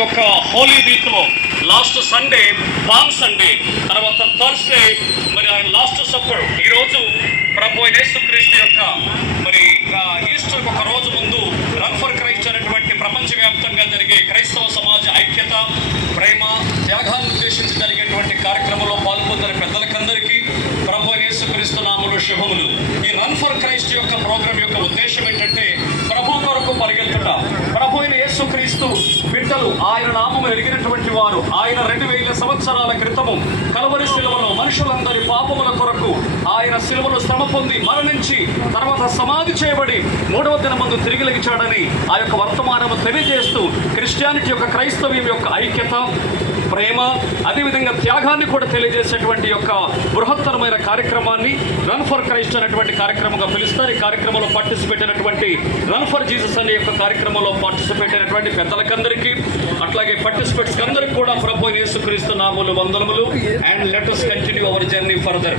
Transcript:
యొక్క హోలీ వీక్ లో last Sunday palm Sunday, తర్వాత థర్స్డే మరి ఆయన లాస్ట్ సప్పర్. ఈరోజు ప్రభు యేసుక్రీస్తు యొక్క మరి ఈస్టర్ ఒక రోజు ముందు రన్ ఫర్ క్రైస్ట్ అనేటువంటి ప్రపంచవ్యాప్తంగా జరిగే క్రైస్తవ సమాజ ఐక్యత, ప్రేమ, త్యాగాలను ఉద్దేశించి జరిగేటువంటి కార్యక్రమంలో పాల్గొంటున్న పెద్దలకందరికీ ప్రభు యేసుక్రీస్తు నామములో శుభములు. ఈ రన్ ఫర్ క్రైస్ట్ యొక్క ప్రోగ్రాం యొక్క ఉద్దేశం ఏంటంటే ప్రభు కొరకు పరిగెత్తుట. ప్రభు అయిన యేసుక్రీస్తు బిడ్డలు, ఆయన నామము ఎరిగినటువంటి వారు, ఆయన 2000 సంవత్సరాల క్రితము కల్వరి శిలువలో మనుషులందరి పాపముల కొరకు ఆయన శిలువలో శ్రమ పొంది మరణించి తర్వాత సమాధి చేయబడి 3వ దినమందు తిరిగి లెగిచాడని ఆ యొక్క వర్తమానము తెలియజేస్తూ క్రిస్టియానిటీ యొక్క, క్రైస్తవ్యం యొక్క ఐక్యత, ప్రేమ, అదేవిధంగా త్యాగాన్ని కూడా తెలియజేసేటువంటి యొక్క బృహత్తరమైన కార్యక్రమాన్ని రన్ ఫర్ క్రైస్ట్ అనేటువంటి కార్యక్రమంగా పిలుస్తారు. ఈ కార్యక్రమంలో పార్టిసిపేట్ అయినటువంటి రన్ ఫర్ జీసస్ అనే యొక్క కార్యక్రమంలో పార్టిసిపేట్ అయినటువంటి పెద్దలకందరికీ, అట్లాగే పార్టిసిపేట్స్ అందరికీ కూడా ప్రభు యేసుక్రీస్తు నామములు వందనములు. And let us continue our journey further.